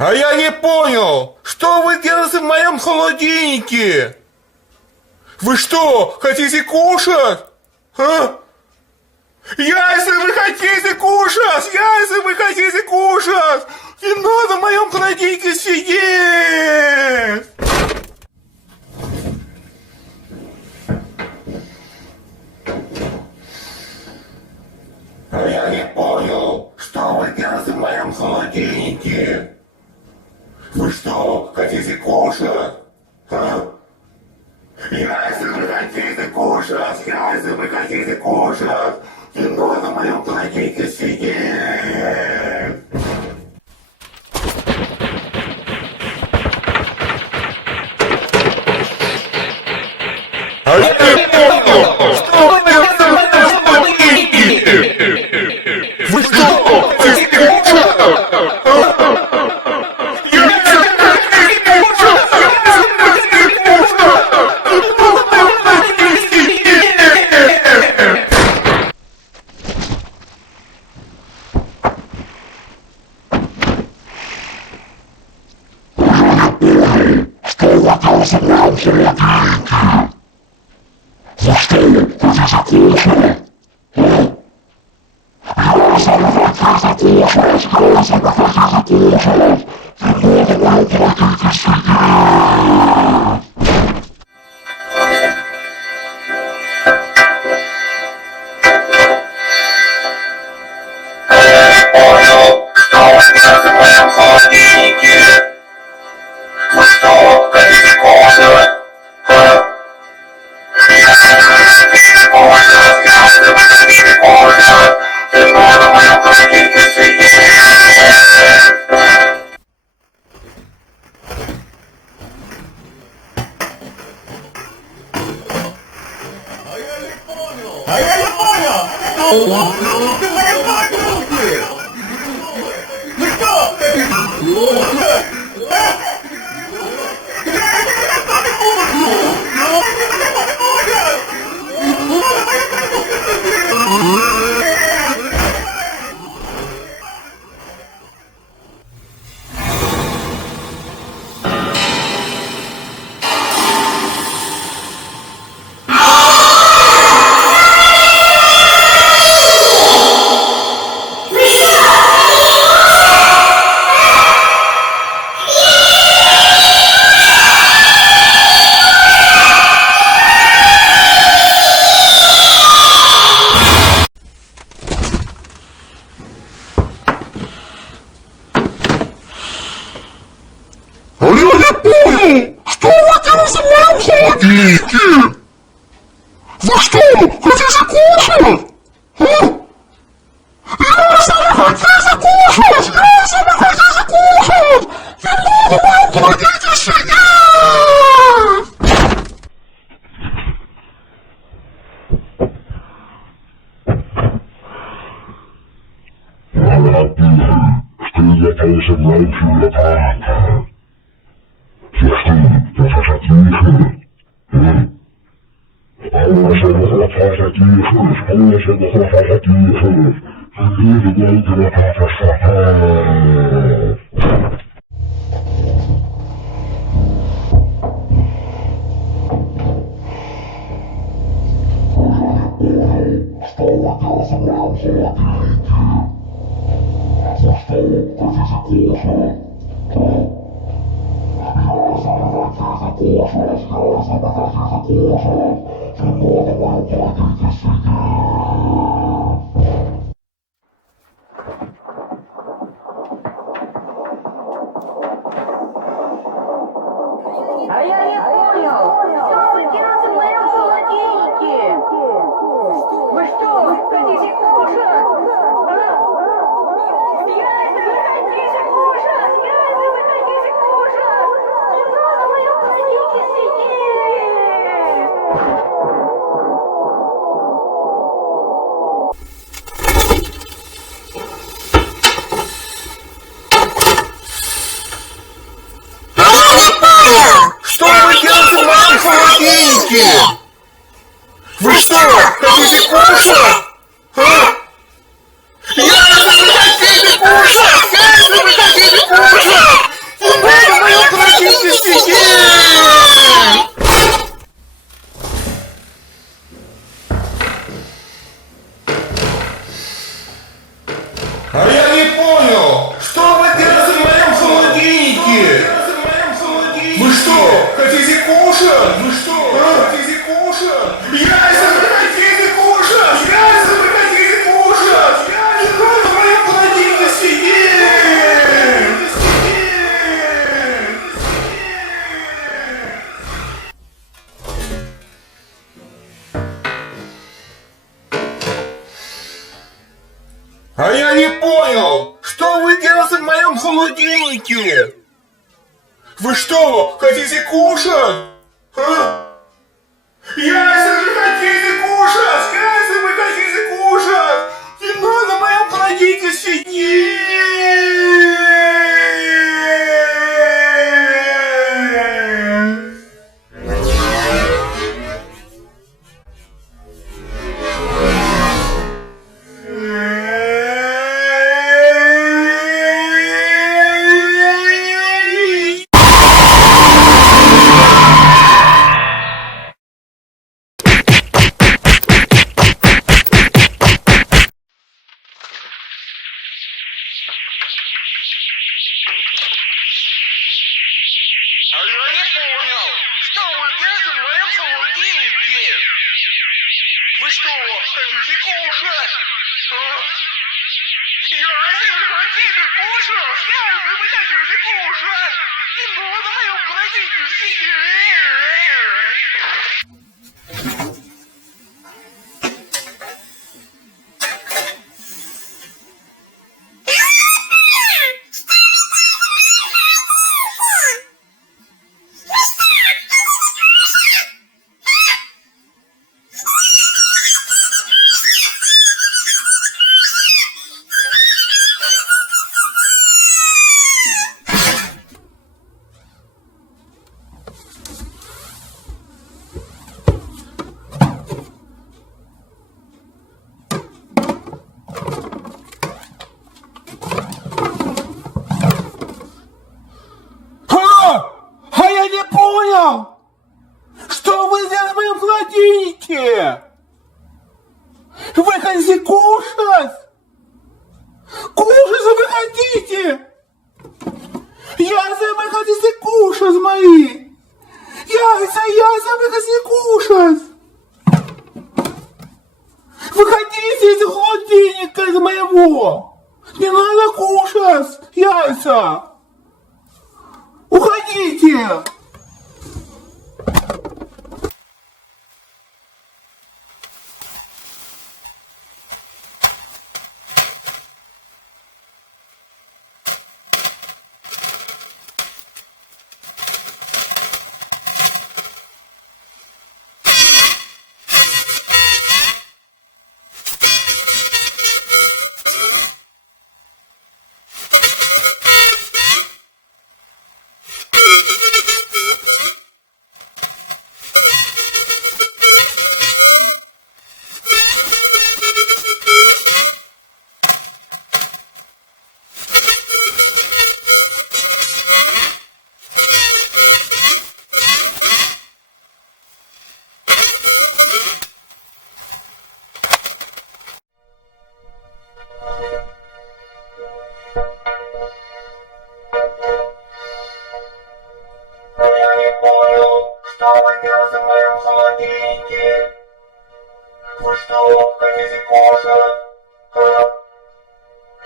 А я не понял, что вы делаете в моем холодильнике? Вы что, хотите кушать? А? Если вы хотите кушать, не надо в моем холодильнике сидеть! А я не понял, что вы делаете в моем холодильнике? Вы что, хотите кушать? А? Если вы хотите кушать, не надо в моем холодильнике сидеть! А я не понял, что вы делаете в моем холодильнике? Вы что, хотите кушать? Вы что, хотите кушать? А? Если вы хотите кушать, не надо в моем холодильнике сидеть! Что я тоже научила так? Я что, я хотите? А я не понял, что вы делаете в моем холодильнике? Вы что, хотите кушать? Если вы хотите кушать, не надо в моем холодильнике сидеть! Что вы делаете в моем холодильнике? Вы что, хотите кушать? А? Если вы хотите кушать, кушать? Вы что, хотите кушать? Яйца вы хотите кушать? Яйца вы хотите кушать? Не надо в моем холодильнике сидеть! А я не понял, что вы делаете в моем холодильнике? Вы что, хотите кушать? А? Яйца вы хотите кушать? Яйца вы хотите кушать? Не надо в моем холодильнике сидеть! А я не понял, что вы делаете в моем холодильнике? Вы что, хотите кушать? А? Яйца вы хотите кушать? Яйца вы хотите кушать? Не надо в моем холодильнике сидеть! А я не понял! Что вы сделали в моем холодильнике? Вы хотите кушать? Кушать вы хотите? Яйца вы хотите кушать мои? Яйца вы хотите кушать? Выходите из холодильника из моего! Не надо кушать яйца! Уходите! Что вы делаете в моем холодильнике? Вы что, хотите кушать? А?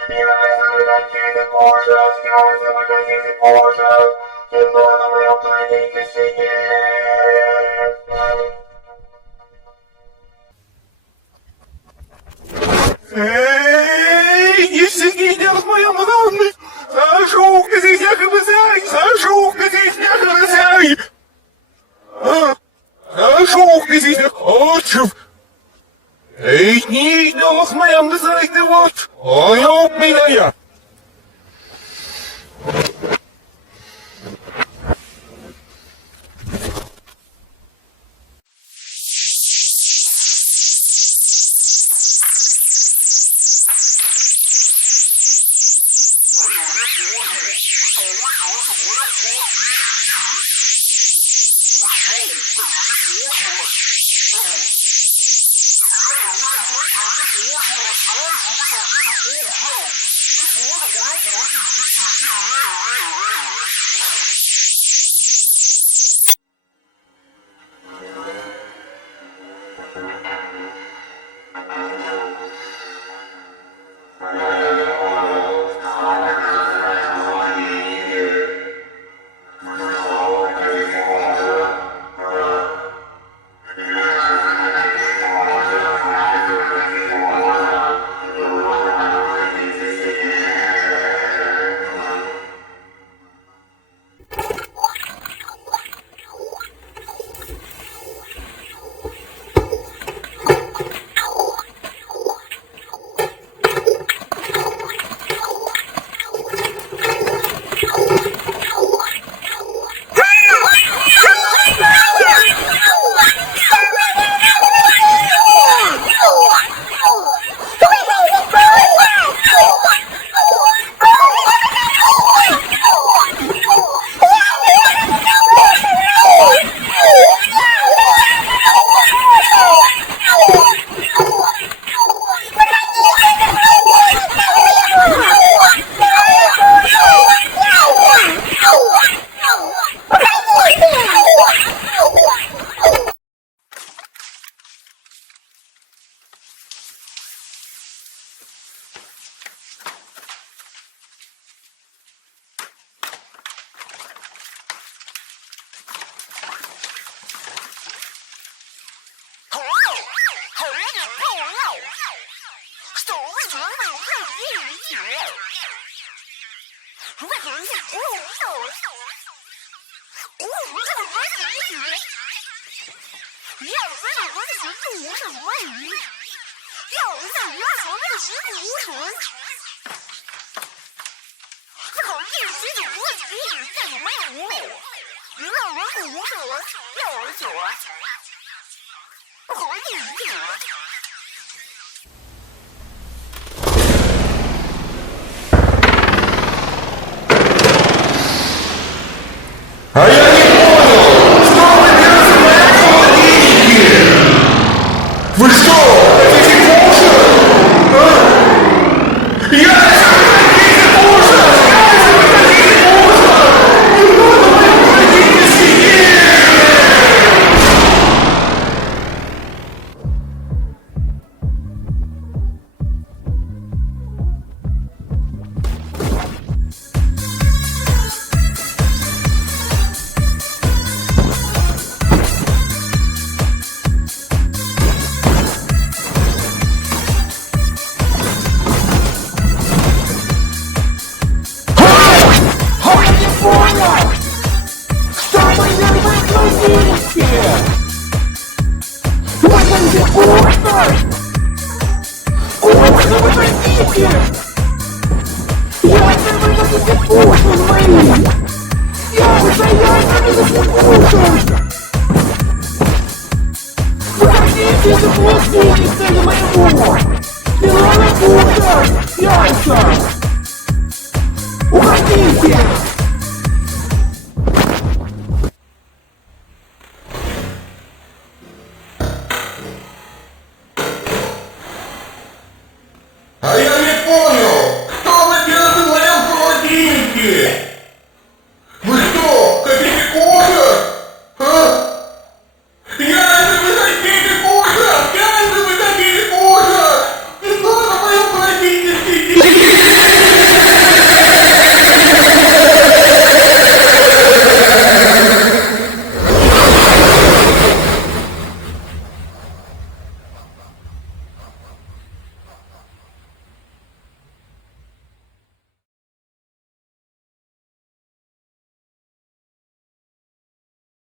Яйца вы хотите кушать? Яйца вы хотите кушать? Не надо в моем холодильнике сидеть! Эй, не сидите в моем холодильнике! Сашука, здесь я хватаю! Сашука, здесь я хватаю! Сашука, здесь я хочу! Эй, не иду в моем называйте вот! Ой, оп, меня я! А я не понял, что вы делаете в моем холодильнике? Вы что, хотите кушать? А? Если вы хотите кушать! Если вы хотите кушать! Не буду в моем холодильнике сидеть! Уходите!